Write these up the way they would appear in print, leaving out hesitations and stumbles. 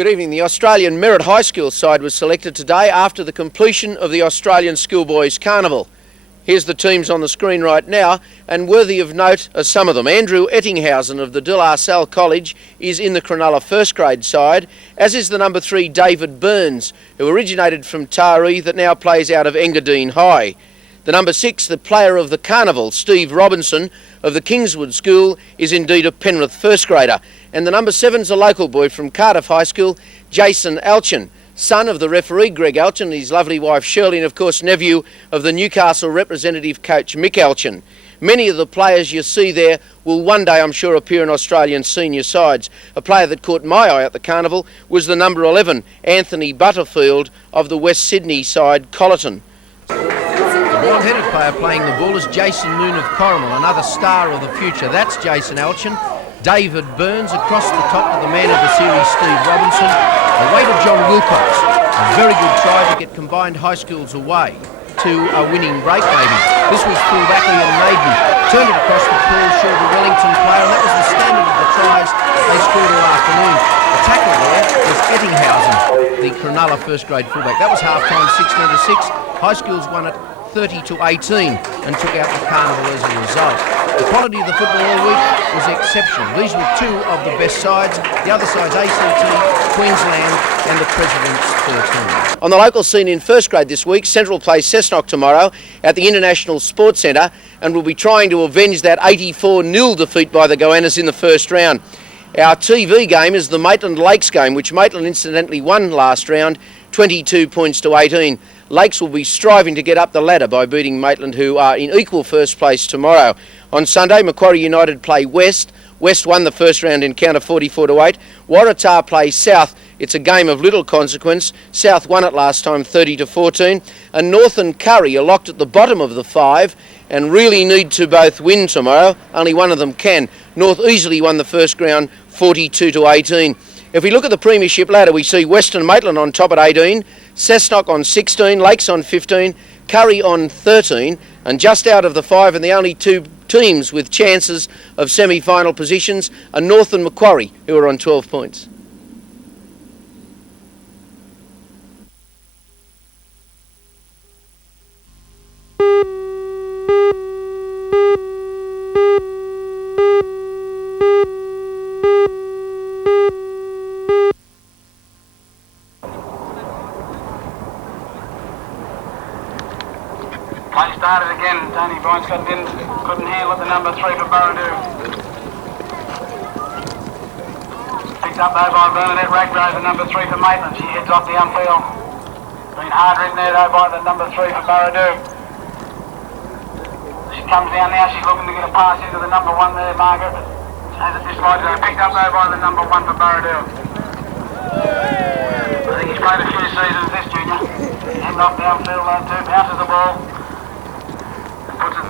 Good evening. The Australian Merit High School side was selected today after the completion of the Australian Schoolboys Carnival. Here's the teams on the screen right now, and worthy of note are some of them. Andrew Ettinghausen of the De La Salle College is in the Cronulla first grade side, as is the number 3 David Burns, who originated from Taree that now plays out of Engadine High. The number 6, the player of the Carnival, Steve Robinson of the Kingswood School, is indeed a Penrith first grader. And the number 7's a local boy from Cardiff High School, Jason Alchin, son of the referee Greg Alchin, his lovely wife Shirley, and of course nephew of the Newcastle representative coach Mick Alchin. Many of the players you see there will one day, I'm sure, appear in Australian senior sides. A player that caught my eye at the Carnival was the number 11, Anthony Butterfield of the West Sydney side, Colleton. The blonde-headed player playing the ball is Jason Moon of Carnival, another star of the future. That's Jason Alchin. David Burns across the top to the man of the series, Steve Robinson. Away to John Wilcox. A very good try to get combined high schools away to a winning break maybe. This was full-back Ian Maiden. Turned it across the pool, short of the Wellington player, and that was the standard of the tries they scored all afternoon. The tackle there was Ettinghausen, the Cronulla first grade fullback. That was half-time 16-6. High schools won it 30-18 and took out the Carnival as a result. The quality of the football all week was exceptional. These were 2 of the best sides. The other sides, ACT, Queensland and the President's 13. On the local scene in first grade this week, Central plays Cessnock tomorrow at the International Sports Centre and will be trying to avenge that 84-0 defeat by the Goannas in the first round. Our TV game is the Maitland Lakes game, which Maitland incidentally won last round, 22 points to 18. Lakes will be striving to get up the ladder by beating Maitland, who are in equal first place tomorrow. On Sunday, Macquarie United play West. West won the first round encounter 44-8. Waratah plays South. It's a game of little consequence. South won it last time 30-14. And North and Curry are locked at the bottom of the 5 and really need to both win tomorrow. Only one of them can. North easily won the first round 42-18. If we look at the Premiership ladder, we see Western Maitland on top at 18, Cessnock on 16, Lakes on 15, Curry on 13, and just out of the 5 and the only 2 teams with chances of semi-final positions are North and Macquarie, who are on 12 points. Play started again. Tony Bryant couldn't handle it. The number 3 for Burradoo. Picked up though by Bernadette Raggrove, the number 3 for Maitland. She heads off the unfield. Been hard ridden there though by the number 3 for Burradoo. She comes down now. She's looking to get a pass into the number 1 there, Margaret. Has it dislodged though. Picked up though by the number 1 for Burradoo. I think he's played a few seasons this junior. Heading off the outfield though too. Bounces the ball. Puts it.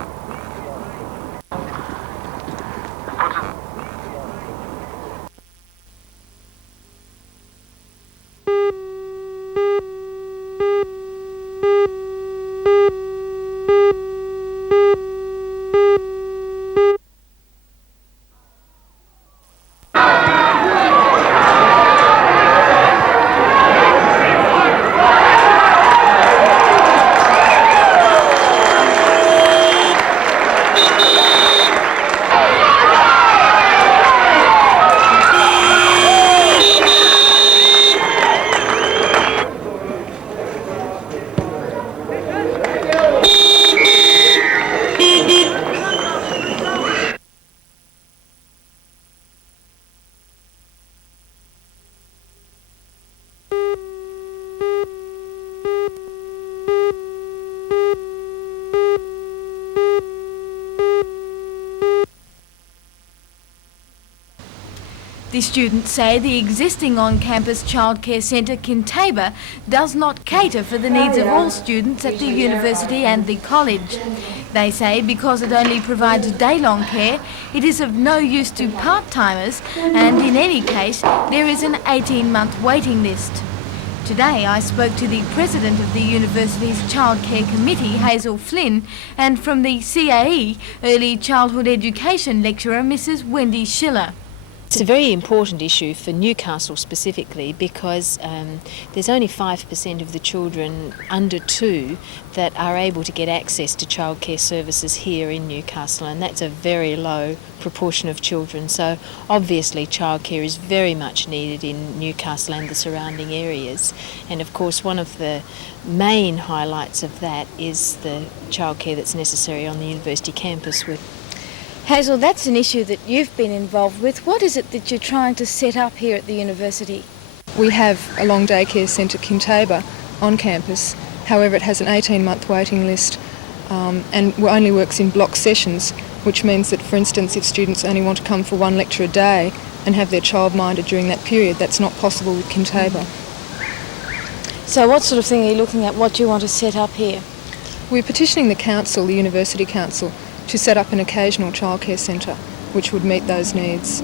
The students say the existing on-campus childcare centre, Kintabor, does not cater for the needs of all students at the university and the college. They say because it only provides day-long care, it is of no use to part-timers, and in any case, there is an 18-month waiting list. Today I spoke to the President of the University's Childcare Committee, Hazel Flynn, and from the CAE, Early Childhood Education lecturer, Mrs. Wendy Schiller. It's a very important issue for Newcastle specifically because there's only 5% of the children under 2 that are able to get access to childcare services here in Newcastle, and that's a very low proportion of children. So obviously childcare is very much needed in Newcastle and the surrounding areas, and of course one of the main highlights of that is the childcare that's necessary on the university campus. Hazel, that's an issue that you've been involved with. What is it that you're trying to set up here at the university? We have a long day care centre, Kintabah, on campus. However, it has an 18-month waiting list and only works in block sessions, which means that, for instance, if students only want to come for 1 lecture a day and have their child minded during that period, that's not possible with Kintabah. So what sort of thing are you looking at? What do you want to set up here? We're petitioning the council, the University Council, to set up an occasional childcare centre which would meet those needs.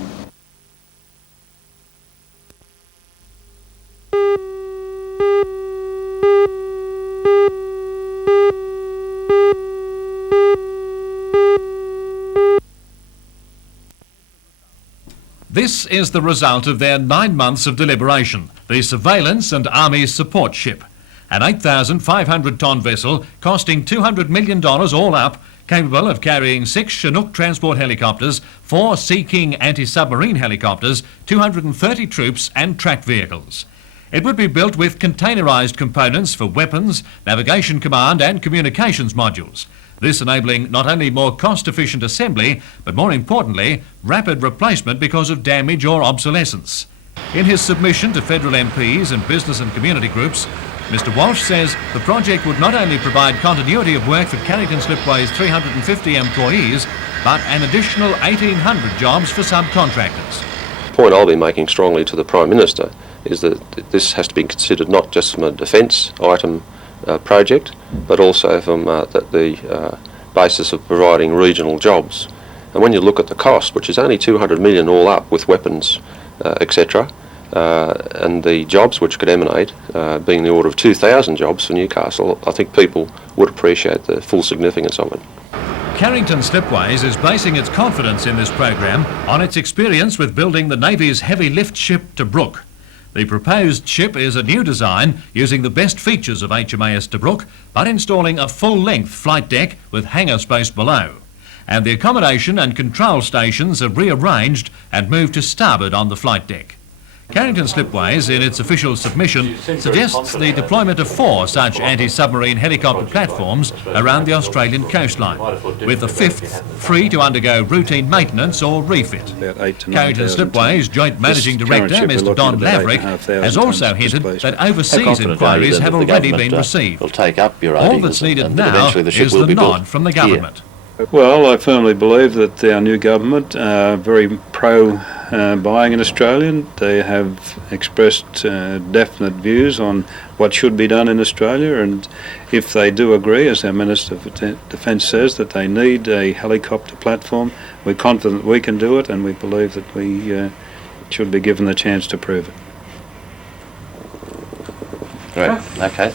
This is the result of their 9 months of deliberation, the Surveillance and Army Support Ship, an 8,500-tonne vessel costing $200 million all up, capable of carrying 6 Chinook transport helicopters, 4 Sea King anti-submarine helicopters, 230 troops and tracked vehicles. It would be built with containerised components for weapons, navigation command and communications modules. This enabling not only more cost-efficient assembly, but more importantly, rapid replacement because of damage or obsolescence. In his submission to federal MPs and business and community groups, Mr Walsh says the project would not only provide continuity of work for Carrington Slipways' 350 employees, but an additional 1,800 jobs for subcontractors. The point I'll be making strongly to the Prime Minister is that this has to be considered not just from a defence item project, but also from the basis of providing regional jobs. And when you look at the cost, which is only $200 million all up with weapons, etc., and the jobs which could emanate, being the order of 2,000 jobs for Newcastle, I think people would appreciate the full significance of it. Carrington Slipways is basing its confidence in this program on its experience with building the Navy's heavy lift ship Tobruk. The proposed ship is a new design using the best features of HMAS Tobruk, but installing a full-length flight deck with hangar space below. And the accommodation and control stations are rearranged and moved to starboard on the flight deck. Carrington Slipways, in its official submission, suggests the deployment of 4 such anti-submarine helicopter platforms around the Australian coastline, with the 5th free to undergo routine maintenance or refit. Carrington Slipways' Joint Managing Director, Mr Don Laverick, has also hinted that overseas inquiries have already been received. All that's needed now is the nod from the government. Well, I firmly believe that our new government are very pro-buying in Australia. They have expressed definite views on what should be done in Australia, and if they do agree, as our Minister for Defence says, that they need a helicopter platform, we're confident we can do it, and we believe that we should be given the chance to prove it. Great, okay.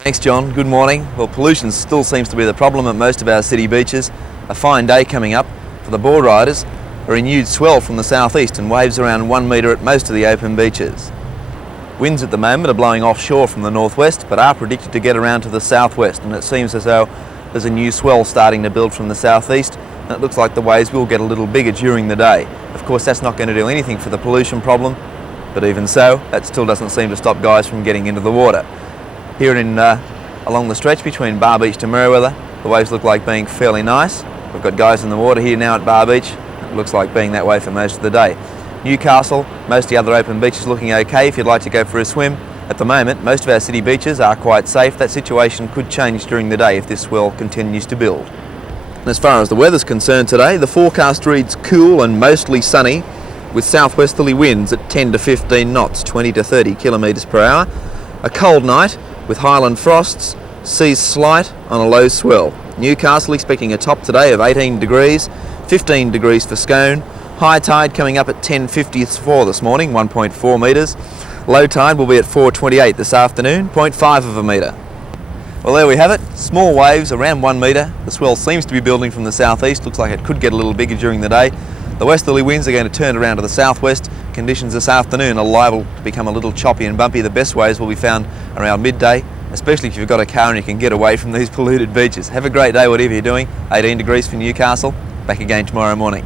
Thanks John, good morning. Well, pollution still seems to be the problem at most of our city beaches. A fine day coming up for the board riders. A renewed swell from the southeast and waves around 1 metre at most of the open beaches. Winds at the moment are blowing offshore from the northwest but are predicted to get around to the southwest, and it seems as though there's a new swell starting to build from the southeast, and it looks like the waves will get a little bigger during the day. Of course that's not going to do anything for the pollution problem, but even so, that still doesn't seem to stop guys from getting into the water. Here along the stretch between Bar Beach to Merewether, the waves look like being fairly nice. We've got guys in the water here now at Bar Beach. It looks like being that way for most of the day. Newcastle, most of the other open beaches looking okay if you'd like to go for a swim. At the moment, most of our city beaches are quite safe. That situation could change during the day if this swell continues to build. And as far as the weather's concerned today, the forecast reads cool and mostly sunny, with southwesterly winds at 10 to 15 knots, 20 to 30 kilometres per hour. A cold night with highland frosts, seas slight on a low swell. Newcastle expecting a top today of 18 degrees, 15 degrees for Scone. High tide coming up at 10:54 this morning, 1.4 metres. Low tide will be at 4:28 this afternoon, 0.5 of a metre. Well, there we have it. Small waves around 1 metre. The swell seems to be building from the southeast. Looks like it could get a little bigger during the day. The westerly winds are going to turn around to the southwest. Conditions this afternoon are liable to become a little choppy and bumpy. The best waves will be found around midday, especially if you've got a car and you can get away from these polluted beaches. Have a great day, whatever you're doing. 18 degrees for Newcastle. Back again tomorrow morning.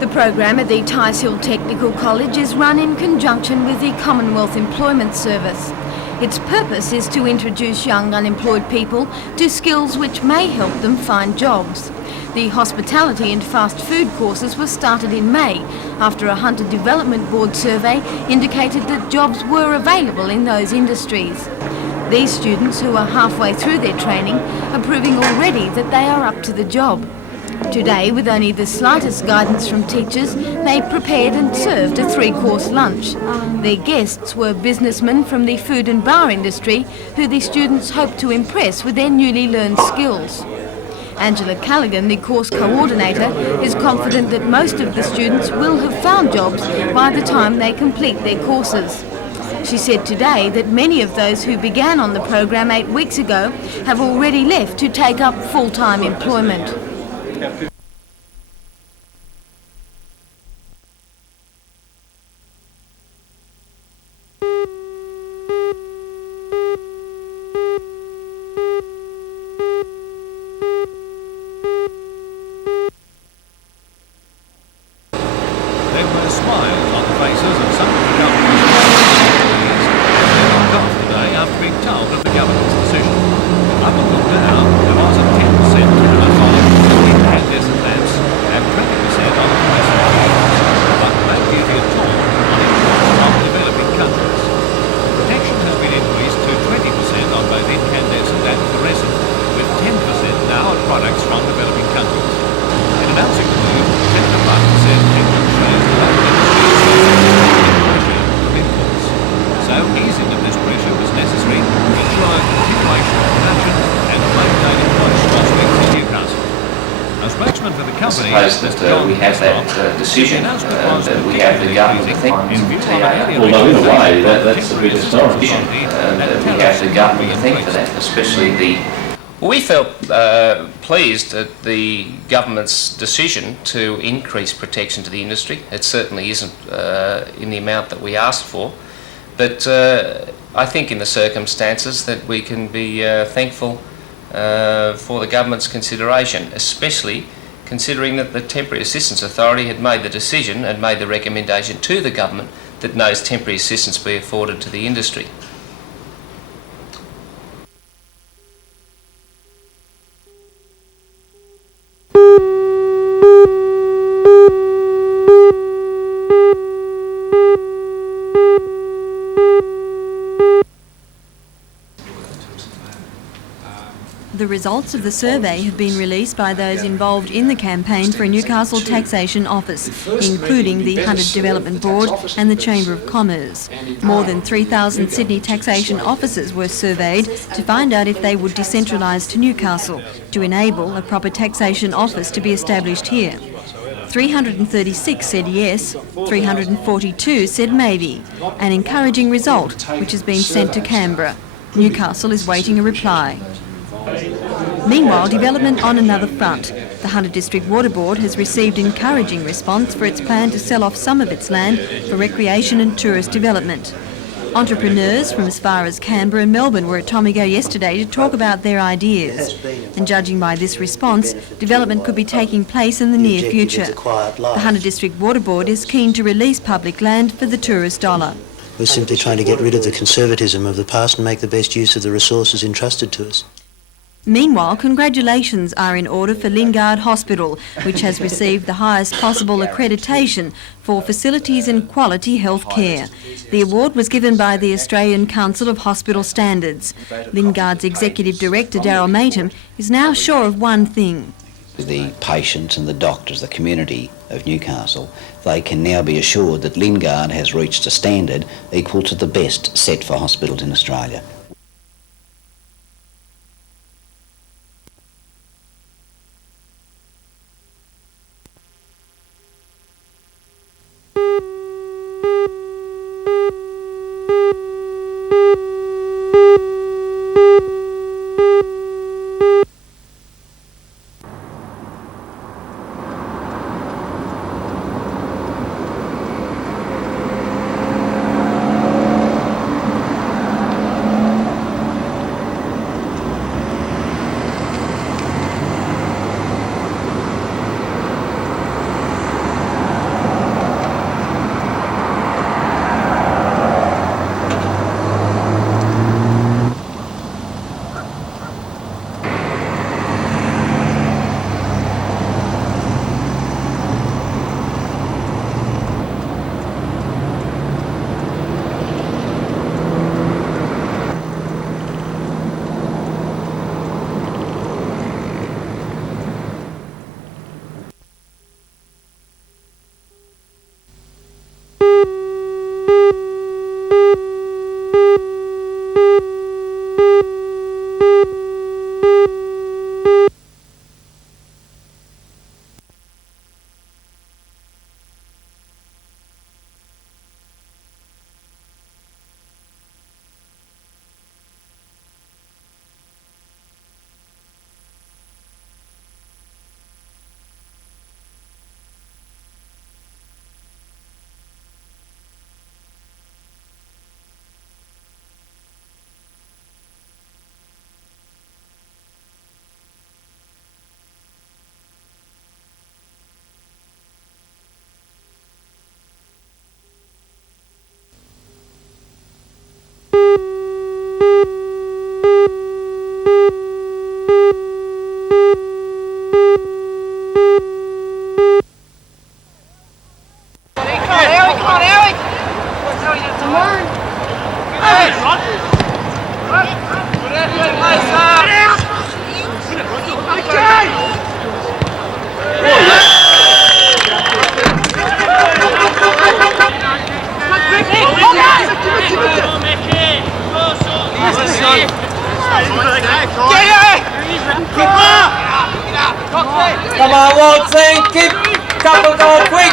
The program at the Tyce Hill Technical College is run in conjunction with the Commonwealth Employment Service. Its purpose is to introduce young unemployed people to skills which may help them find jobs. The hospitality and fast food courses were started in May after a Hunter Development Board survey indicated that jobs were available in those industries. These students, who are halfway through their training, are proving already that they are up to the job. Today, with only the slightest guidance from teachers, they prepared and served a 3-course lunch. Their guests were businessmen from the food and bar industry who the students hoped to impress with their newly learned skills. Angela Callaghan, the course coordinator, is confident that most of the students will have found jobs by the time they complete their courses. She said today that many of those who began on the program 8 weeks ago have already left to take up full-time employment. We have that decision, that we have the government to think. Well, in a way, that's a bit historic. That we have the government to think for that, especially the... We felt pleased at the government's decision to increase protection to the industry. It certainly isn't in the amount that we asked for, but I think in the circumstances that we can be thankful for the government's consideration, especially considering that the Temporary Assistance Authority had made the decision and made the recommendation to the government that no temporary assistance be afforded to the industry. The results of the survey have been released by those involved in the campaign for a Newcastle taxation office, including the Hunter Development Board and the Chamber of Commerce. More than 3,000 Sydney taxation officers were surveyed to find out if they would decentralise to Newcastle to enable a proper taxation office to be established here. 336 said yes, 342 said maybe, an encouraging result which has been sent to Canberra. Newcastle is waiting a reply. Meanwhile, development on another front. The Hunter District Water Board has received encouraging response for its plan to sell off some of its land for recreation and tourist development. Entrepreneurs from as far as Canberra and Melbourne were at Tomigo yesterday to talk about their ideas. And judging by this response, development could be taking place in the near future. The Hunter District Water Board is keen to release public land for the tourist dollar. We're simply trying to get rid of the conservatism of the past and make the best use of the resources entrusted to us. Meanwhile, congratulations are in order for Lingard Hospital, which has received the highest possible accreditation for facilities and quality health care. The award was given by the Australian Council of Hospital Standards. Lingard's Executive Director, Daryl Matum, is now sure of one thing. The patients and the doctors, the community of Newcastle, they can now be assured that Lingard has reached a standard equal to the best set for hospitals in Australia. Come on, one team, keep couple going quick.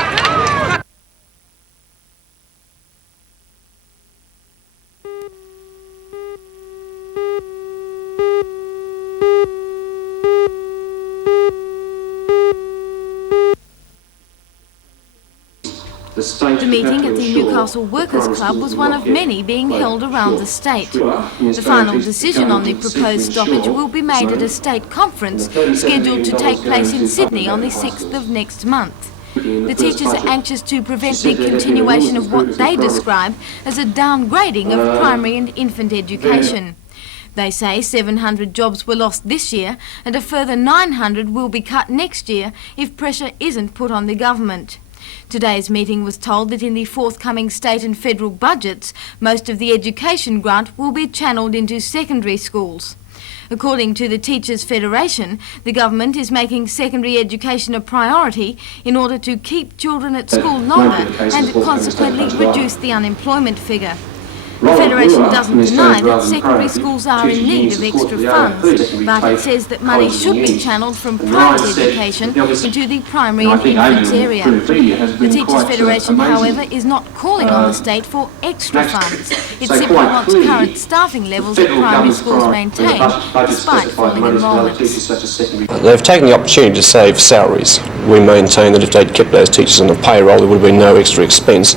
The meeting at the Newcastle Workers' Club was one of many being held around the state. The final decision on the proposed stoppage will be made at a state conference scheduled to take place in Sydney on the 6th of next month. The teachers are anxious to prevent the continuation of what they describe as a downgrading of primary and infant education. They say 700 jobs were lost this year and a further 900 will be cut next year if pressure isn't put on the government. Today's meeting was told that in the forthcoming state and federal budgets, most of the education grant will be channelled into secondary schools. According to the Teachers Federation, the government is making secondary education a priority in order to keep children at school longer and consequently reduce the unemployment figure. The Federation doesn't deny that secondary schools are in need of extra funds, but it says that money should be channelled from private education into the primary and infants area. The Teachers Federation, however, is not calling on the state for extra funds. It simply wants current staffing levels at primary schools maintained, despite falling enrolments. They've taken the opportunity to save salaries. We maintain that if they'd kept those teachers on the payroll, there would have been no extra expense.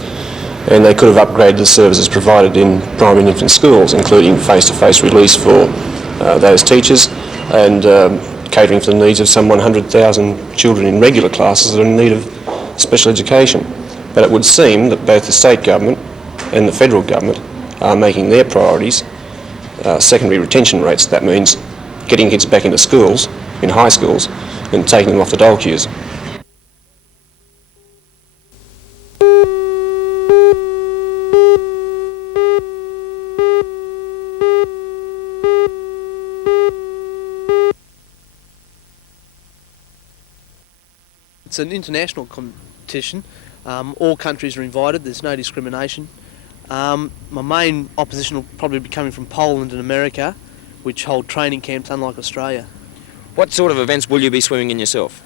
And they could have upgraded the services provided in primary and infant schools, including face-to-face release for those teachers and catering for the needs of some 100,000 children in regular classes that are in need of special education. But it would seem that both the state government and the federal government are making their priorities secondary retention rates. That means getting kids back into schools, in high schools, and taking them off the dole queues. It's an international competition. All countries are invited, there's no discrimination. My main opposition will probably be coming from Poland and America, which hold training camps unlike Australia. What sort of events will you be swimming in yourself?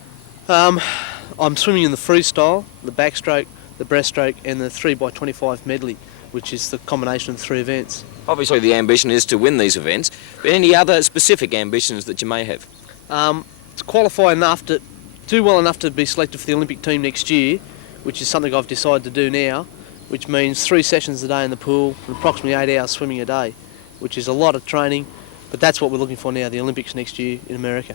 I'm swimming in the freestyle, the backstroke, the breaststroke and the 3x25 medley, which is the combination of the three events. Obviously the ambition is to win these events, but any other specific ambitions that you may have? To qualify enough to do well enough to be selected for the Olympic team next year, which is something I've decided to do now, which means 3 sessions a day in the pool and approximately 8 hours swimming a day, which is a lot of training, but that's what we're looking for now, the Olympics next year in America.